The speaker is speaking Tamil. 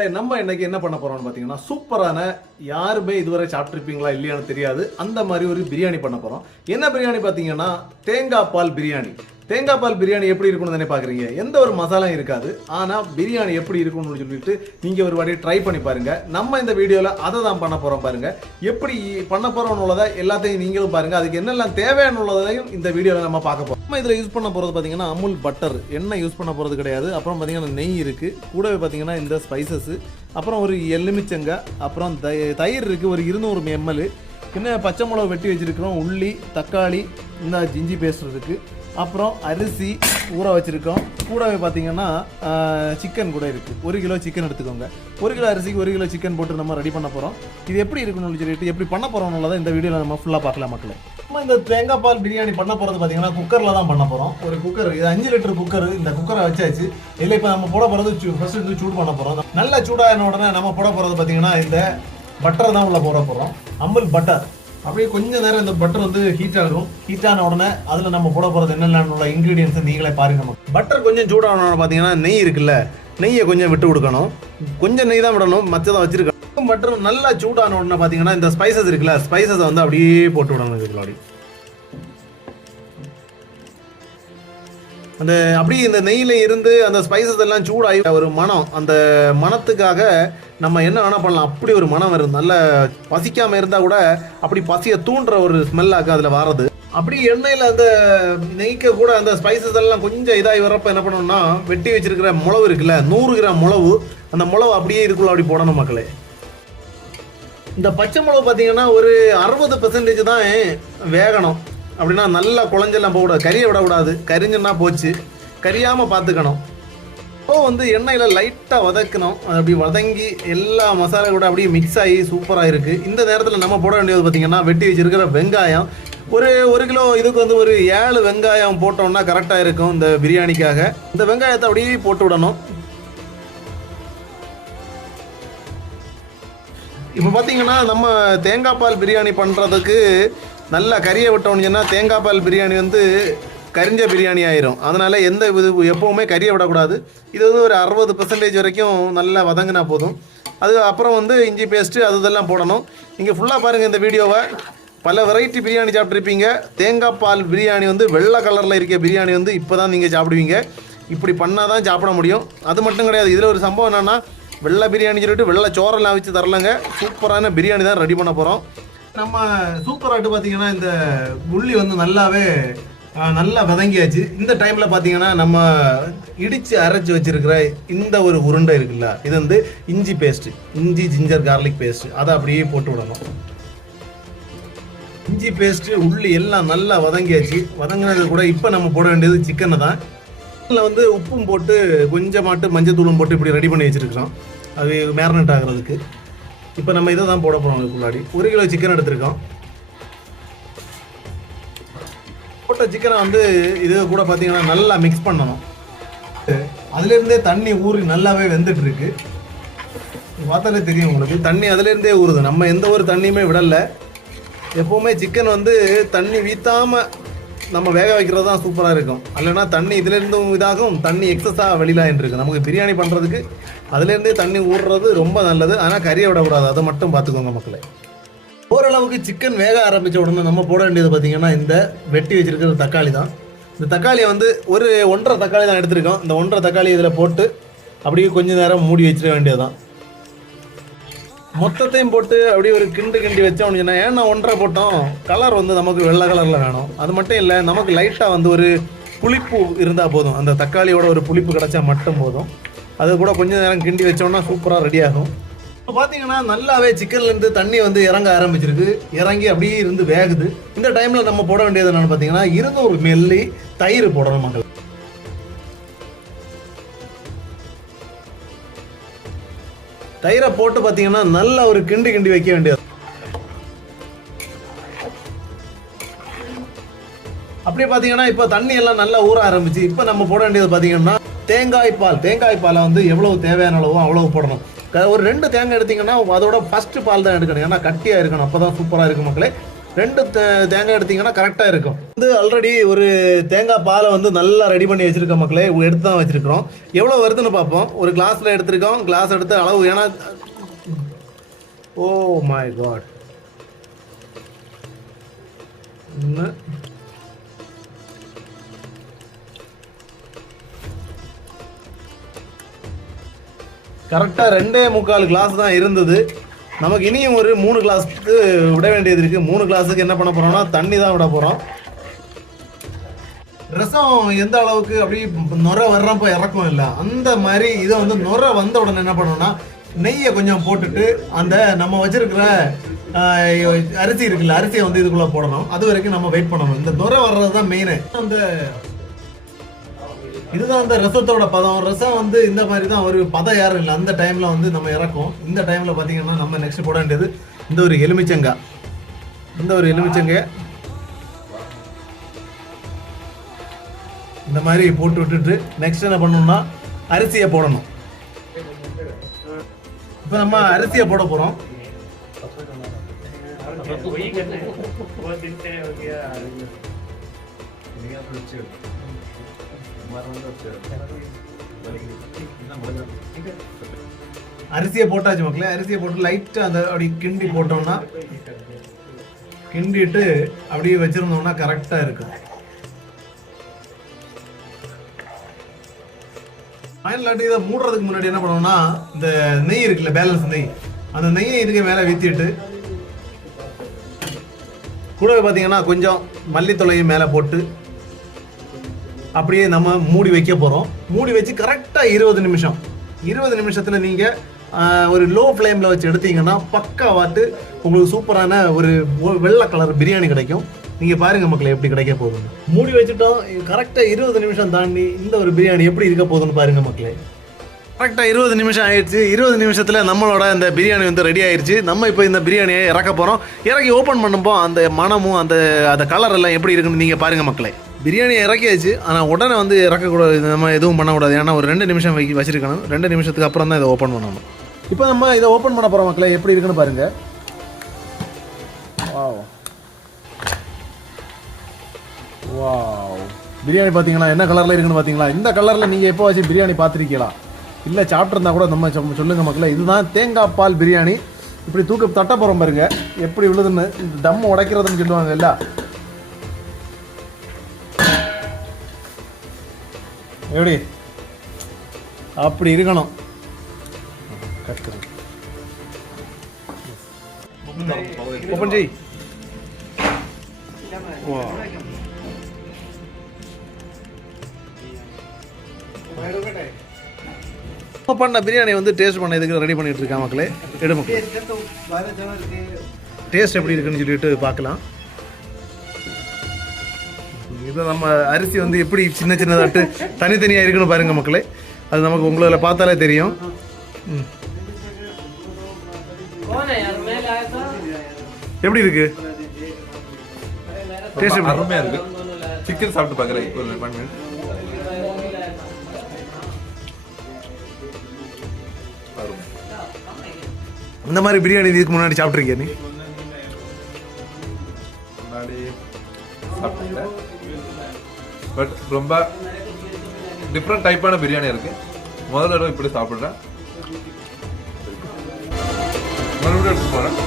மக்களே நம்ம இன்னைக்கு என்ன பண்ண போறோம்னு பாத்தீங்கன்னா சூப்பரான யாருமே இதுவரை சாப்பிட்டுருப்பீங்களா இல்லையான்னு தெரியாது அந்த மாதிரி ஒரு பிரியாணி பண்ண போறோம். என்ன பிரியாணி பாத்தீங்கன்னா தேங்காய் பால் பிரியாணி. தேங்காய் பால் பிரியாணி எப்படி இருக்கும்னு தானே பாக்குறீங்க. எந்த ஒரு மசாலாவும் இருக்காது, ஆனா பிரியாணி எப்படி இருக்கும்னு சொல்லிட்டு நீங்க ஒரு வாட்டி ட்ரை பண்ணி பாருங்க. நம்ம இந்த வீடியோல அதை தான் பண்ண போறோம். பாருங்க எப்படி பண்ண போறோம்னுள்ளதை எல்லாத்தையும் நீங்களும் பாருங்க. அதுக்கு என்னெல்லாம் தேவையானுள்ளதையும் இந்த வீடியோல நம்ம பார்க்க போறோம். நம்ம இதுல யூஸ் பண்ண போறது பாத்தீங்கன்னா அமுல் பட்டர் எண்ணெய் யூஸ் பண்ண போறது கிடையாது. அப்புறம் பாத்தீங்கன்னா நெய் இருக்கு, கூடவே பாத்தீங்கன்னா இந்த ஸ்பைசஸ், அப்புறம் ஒரு எலுமிச்சங்காய், அப்புறம் தயிர் இருக்கு ஒரு 200 ml, இன்னும் பச்சை மிளகு வெட்டி வச்சிருக்கிறோம், உள்ளி, தக்காளி, இந்த ஜிஞ்சி பேஸ்ட் இருக்கு, அப்புறம் அரிசி ஊற வச்சுருக்கோம். கூடவே பார்த்தீங்கன்னா சிக்கன் கூட இருக்குது. 1 கிலோ சிக்கன் எடுத்துக்கோங்க. 1 கிலோ அரிசிக்கு 1 கிலோ சிக்கன் போட்டு நம்ம ரெடி பண்ண போகிறோம். இது எப்படி இருக்குன்னு சொல்லிட்டு எப்படி பண்ண போகிறோம்னுள்ளதை இந்த வீடியோவில் நம்ம ஃபுல்லாக பார்க்கலாம் மக்களே. நம்ம இந்த தேங்காய் பால் பிரியாணி பண்ண போகிறது பார்த்தீங்கன்னா குக்கரில் தான் பண்ண போகிறோம். ஒரு குக்கர், இது 5 லிட்டர் குக்கர். இந்த குக்கரை வச்சாச்சு. இதில் இப்போ நம்ம போட போகிறது ஃபர்ஸ்ட் வந்து சூடு பண்ண போகிறோம். நல்லா சூடான உடனே நம்ம போட போகிறது பார்த்தீங்கன்னா இந்த பட்டர் தான் உள்ள போட போகிறோம். அமுல் பட்டர். அப்படியே கொஞ்சம் நேரம் இந்த பட்டர் வந்து ஹீட் ஆகும். ஹீட் ஆன உடனே அதில் நம்ம போட போகிறது என்னென்ன இன்க்ரீடியன்ஸ் நீங்களே பாருங்க. பட்டர் கொஞ்சம் சூடான பார்த்தீங்கன்னா நெய் இருக்குல்ல, நெய்யை கொஞ்சம் விட்டு கொடுக்கணும். கொஞ்சம் நெய் தான் விடணும், மற்றதான் வச்சிருக்கணும். பட்டர் நல்லா சூடான உடனே பார்த்தீங்கன்னா இந்த ஸ்பைசஸ் இருக்குல்ல, ஸ்பைசஸை வந்து அப்படியே போட்டு விடணும். இதுக்குள்ள அப்படி அந்த அப்படியே இந்த நெய்யில இருந்து அந்த ஸ்பைசஸ் எல்லாம் சூடாகி ஒரு மனம், அந்த மனத்துக்காக நம்ம என்ன வேணா பண்ணலாம். அப்படி ஒரு மனம் வரும். நல்ல பசிக்காம இருந்தா கூட அப்படி பசியை தூண்டுற ஒரு ஸ்மெல்லாக்கு அதில் வர்றது. அப்படி எண்ணெயில் அந்த நெய்க்க கூட அந்த ஸ்பைசஸ் எல்லாம் கொஞ்சம் இதாகி வரப்ப என்ன பண்ணணும்னா, வெட்டி வச்சிருக்கிற முளவு இருக்குல்ல, 100 கிராம் முளவு, அந்த முளவு அப்படியே இதுக்குள்ள அப்படி போடணும் மக்களே. இந்த பச்சை முளவு பார்த்தீங்கன்னா ஒரு 60% தான் வேகணும். அப்படின்னா நல்லா குழஞ்செல்லாம் போகக்கூடாது, கறியை விடக்கூடாது. கரிஞ்சுன்னா போச்சு, கரியாமல் பார்த்துக்கணும். இப்போ வந்து எண்ணெயில் லைட்டாக வதக்கணும். அது அப்படி வதங்கி எல்லா மசாலா கூட அப்படியே மிக்ஸ் ஆகி சூப்பராக இருக்குது. இந்த நேரத்தில் நம்ம போட வேண்டியது பார்த்திங்கன்னா வெட்டி வச்சுருக்கிற வெங்காயம். ஒரு 1 கிலோ இதுக்கு வந்து ஒரு 7 வெங்காயம் போட்டோம்னா கரெக்டாக இருக்கும் இந்த பிரியாணிக்காக. இந்த வெங்காயத்தை அப்படியே போட்டு விடணும். இப்போ பார்த்தீங்கன்னா நம்ம தேங்காய் பால் பிரியாணி பண்ணுறதுக்கு நல்லா கறியை விட்டோம்னு சொன்னால் தேங்காய் பால் பிரியாணி வந்து கரிஞ்ச பிரியாணி ஆயிரும். அதனால் எந்த இது எப்போவுமே கறியை விடக்கூடாது. இது வந்து ஒரு 60% வரைக்கும் நல்லா வதங்கினா போதும். அது அப்புறம் வந்து இஞ்சி பேஸ்ட்டு அது இதெல்லாம் போடணும். நீங்கள் ஃபுல்லாக பாருங்கள் இந்த வீடியோவை. பல வெரைட்டி பிரியாணி சாப்பிட்ருப்பீங்க. தேங்காய் பால் பிரியாணி வந்து வெள்ளை கலரில் இருக்க பிரியாணி வந்து இப்போ தான் நீங்கள் சாப்பிடுவீங்க. இப்படி பண்ணால் தான் சாப்பிட முடியும். அது மட்டும் கிடையாது, இதில் ஒரு சம்பவம் என்னென்னா, வெள்ளை பிரியாணி சொல்லிட்டு வெள்ளை சோறெல்லாம் வச்சு தரலங்க. சூப்பரான பிரியாணி தான் ரெடி பண்ண போகிறோம். நம்ம சூப்பராட்டு பார்த்தீங்கன்னா இந்த உள்ளி வந்து நல்லா வதங்கியாச்சு. இந்த டைமில் பார்த்தீங்கன்னா நம்ம இடித்து அரைச்சி வச்சிருக்கிற இந்த ஒரு உருண்டை இருக்குல்ல, இது வந்து இஞ்சி பேஸ்ட்டு, இஞ்சி ஜிஞ்சர் கார்லிக் பேஸ்ட்டு, அதை அப்படியே போட்டு விடணும். இஞ்சி பேஸ்ட்டு உள்ளி எல்லாம் நல்லா வதங்கியாச்சு. வதங்கினது கூட இப்போ நம்ம போட வேண்டியது சிக்கனை தான். இதில் வந்து உப்பும் போட்டு கொஞ்சமாட்டு மஞ்சள் தூளும் போட்டு இப்படி ரெடி பண்ணி வச்சுருக்கிறோம், அது மேரினேட் ஆகிறதுக்கு. இப்போ நம்ம இதை தான் போட போகிறோம். அதுக்கு முன்னாடி 1 கிலோ சிக்கன் எடுத்திருக்கோம். போட்ட சிக்கனை வந்து இது கூட பார்த்தீங்கன்னா நல்லா மிக்ஸ் பண்ணணும். அதுலேருந்தே தண்ணி ஊறி நல்லாவே வெந்துட்டு இருக்கு. பார்த்தாலே தெரியும் உங்களுக்கு, தண்ணி அதுலேருந்தே ஊறுது. நம்ம எந்த ஒரு தண்ணியுமே விடலை. எப்போவுமே சிக்கன் வந்து தண்ணி வீத்தாமல் நம்ம வேக வைக்கிறது தான் சூப்பராக இருக்கும். இல்லைன்னா தண்ணி இதுலேருந்தும் இதாகும், தண்ணி எக்ஸஸாக வெளியிலாயின்னு இருக்குது. நமக்கு பிரியாணி பண்ணுறதுக்கு அதுலேருந்தே தண்ணி ஊறுறது ரொம்ப நல்லது. ஆனால் கறியை விடக்கூடாது, அதை மட்டும் பார்த்துக்கோங்க மக்களே. ஓரளவுக்கு சிக்கன் வேக ஆரம்பித்த உடனே நம்ம போட வேண்டியது பார்த்திங்கன்னா இந்த வெட்டி வச்சுருக்கிற தக்காளி தான். இந்த தக்காளியை வந்து ஒரு 1.5 தக்காளி தான் எடுத்திருக்கோம். இந்த 1.5 தக்காளி இதில் போட்டு அப்படியே கொஞ்சம் நேரம் மூடி வச்சிட வேண்டியது தான். மொத்தத்தையும் போட்டு அப்படியே ஒரு கிண்டி வச்சோம்னு சொன்னால், ஏன்னா 1.5 போட்டோம், கலர் வந்து நமக்கு வெள்ளை கலரில் வேணும். அது மட்டும் இல்லை, நமக்கு லைட்டாக வந்து ஒரு புளிப்பு இருந்தால் போதும். அந்த தக்காளியோட ஒரு புளிப்பு கிடச்சா மட்டும் போதும். அது கூட கொஞ்சம் நேரம் கிண்டி வச்சோம்னா சூப்பராக ரெடி ஆகும். இப்போ பார்த்தீங்கன்னா நல்லாவே சிக்கன்லேருந்து தண்ணி வந்து இறங்க ஆரம்பிச்சிருக்கு. இறங்கி அப்படியே இருந்து வேகுது. இந்த டைமில் நம்ம போட வேண்டியது என்னென்னு பார்த்தீங்கன்னா 200 ml தயிர் போடணும் மக்கள். தயிரை போட்டு பார்த்தீங்கன்னா நல்லா ஒரு கிண்டி வைக்க வேண்டியது. அப்படியே பார்த்தீங்கன்னா இப்போ தண்ணி எல்லாம் நல்லா ஊற ஆரம்பிச்சு. இப்போ நம்ம போட வேண்டியது பார்த்தீங்கன்னா தேங்காய் பாலை வந்து எவ்வளவு தேவையான அளவோ அவ்வளவு போடணும். ஒரு 2 தேங்காய் எடுத்தீங்கன்னா அதோட ஃபர்ஸ்ட் பால் தான் எடுக்கணும். ஏன்னா கட்டியாக இருக்கணும், அப்போ தான் சூப்பராக இருக்கும் மக்களே. 2 தேங்காய் எடுத்தீங்கன்னா கரெக்டாக இருக்கும். வந்து ஆல்ரெடி ஒரு தேங்காய் பாலை வந்து நல்லா ரெடி பண்ணி வச்சுருக்கோம் மக்களே, எடுத்து தான் வச்சுருக்கிறோம். எவ்வளோ வருதுன்னு பார்ப்போம். ஒரு கிளாஸில் எடுத்துருக்கோம், கிளாஸ் எடுத்து அளவு, ஏன்னா ஓ மை காட், கரெக்டாக 2.25 கிளாஸ் தான் இருந்தது. நமக்கு இனியும் ஒரு 3 கிளாஸுக்கு விட வேண்டியது இருக்குது. 3 கிளாஸுக்கு என்ன பண்ண போகிறோம்னா தண்ணி தான் விட போகிறோம். ரசம் எந்த அளவுக்கு அப்படி நுரை வர்றப்போ இறக்கும் இல்லை, அந்த மாதிரி இதை வந்து நுரை வந்த உடனே என்ன பண்ணோம்னா நெய்யை கொஞ்சம் போட்டுட்டு அந்த நம்ம வச்சிருக்கிற அரிசி இருக்குல்ல, அரிசியை வந்து இதுக்குள்ளே போடணும். அது வரைக்கும் நம்ம வெயிட் பண்ணணும். இந்த நுரை வர்றது தான் மெயின். அந்த இதுதான் அந்த ரசத்தோட பதம். ரசம் வந்து இந்த மாதிரி தான் ஒரு பதம் யாரும் இல்லை, அந்த டைமில் வந்து நம்ம இறக்கும். இந்த டைமில் பார்த்தீங்கன்னா நம்ம நெக்ஸ்ட் போட வேண்டியது இந்த ஒரு எலுமிச்சங்காய். இந்த ஒரு எலுமிச்சங்காய் இந்த மாதிரி போட்டு விட்டுட்டு நெக்ஸ்ட் என்ன பண்ணணும்னா அரிசியை போடணும். இப்போ நம்ம அரிசியை போட போகிறோம். அரிசியை போட்டாச்சு மக்களே. அரிசியை போட்டு லைட்டாக அந்த அப்படி கிண்டி போட்டோம்னா, கிண்டிட்டு அப்படியே வச்சிருந்தோம்னா கரெக்டாக இருக்கும். ஃபைனலாட்டி இதை மூடுறதுக்கு முன்னாடி என்ன பண்ணுவோம்னா இந்த நெய் இருக்குல்ல, பேலன்ஸ் நெய், அந்த நெய்யை இதுக்கு மேலே வித்திட்டு கூடவே பார்த்தீங்கன்னா கொஞ்சம் மல்லித்தொலையும் மேலே போட்டு அப்படியே நம்ம மூடி வைக்க போகிறோம். மூடி வச்சு கரெக்டாக 20 நிமிஷம். 20 நிமிஷத்தில் நீங்கள் ஒரு லோ ஃப்ளேமில் வச்சு எடுத்தீங்கன்னா பக்காவாட்டு உங்களுக்கு சூப்பரான ஒரு வெள்ளை கலர் பிரியாணி கிடைக்கும். நீங்கள் பாருங்கள் மக்களை எப்படி கிடைக்க போகுதுன்னு. மூடி வச்சுட்டோம். கரெக்டாக 20 நிமிஷம் தாண்டி இந்த ஒரு பிரியாணி எப்படி இருக்க போகுதுன்னு பாருங்கள் மக்களே. கரெக்டாக 20 நிமிஷம் ஆயிடுச்சு. 20 நிமிஷத்தில் நம்மளோட இந்த பிரியாணி வந்து ரெடி ஆயிடுச்சு. நம்ம இப்போ இந்த பிரியாணியை இறக்க போகிறோம். இறக்கி ஓப்பன் பண்ணும்போது அந்த மனமும் அந்த கலர் எல்லாம் எப்படி இருக்குன்னு நீங்கள் பாருங்கள் மக்களே. பிரியாணியை இறக்கியாச்சு, ஆனால் உடனே வந்து இறக்கக்கூடாது, நம்ம எதுவும் பண்ணக்கூடாது. ஏன்னா ஒரு 2 நிமிஷம் வச்சிருக்கணும். 2 நிமிஷத்துக்கு அப்புறம் தான் இதை ஓப்பன் பண்ணணும். இப்போ நம்ம இதை ஓப்பன் பண்ண போகிறோம் மக்களே. எப்படி இருக்குன்னு பாருங்கள். வாவ், பிரியாணி பார்த்தீங்களா என்ன கலரில் இருக்குன்னு பார்த்தீங்களா? இந்த கலரில் நீங்கள் எப்போ வச்சு பிரியாணி பார்த்துருக்கீங்களா? இல்லை சாப்பிட்ருந்தா கூட நம்ம சொல்லுங்கள் மக்களே. இதுதான் தேங்காய் பால் பிரியாணி. இப்படி தட்ட போகிறோம் பாருங்க எப்படி விழுதுன்னு. டம் உடைக்கிறதுன்னு சொல்லுவாங்க இல்லை, எப்படி அப்படி இருக்கணும். ஓப்பன் செய். பண்ண பிரியாணி வந்து டேஸ்ட் பண்ண இதுக்கு ரெடி பண்ணிட்டு இருக்கா மக்களே. எடுமா டேஸ்ட் எப்படி இருக்குன்னு சொல்லிட்டு பார்க்கலாம். இது நம்ம அரிசி வந்து எப்படி சின்ன சின்னதாட்டு தனித்தனியாக இருக்குன்னு பாருங்க மக்களே. அது நமக்கு உங்களை பார்த்தாலே தெரியும். எப்படி இருக்கு டேஸ்ட்? அருமையாக இருக்கு. சிக்கன் சாப்பிட்டு பார்க்குறேன். இந்த மாதிரி பிரியாணி இதுக்கு முன்னாடி சாப்பிட்ருக்கியா நீ? முன்னாடி சாப்பிட்டேன், பட் ரொம்ப டிஃப்ரெண்ட் டைப்பான பிரியாணி இருக்கு. முதல்ல இப்படி சாப்பிட்றேன், மறுபடியும் எடுத்து போகிறேன்.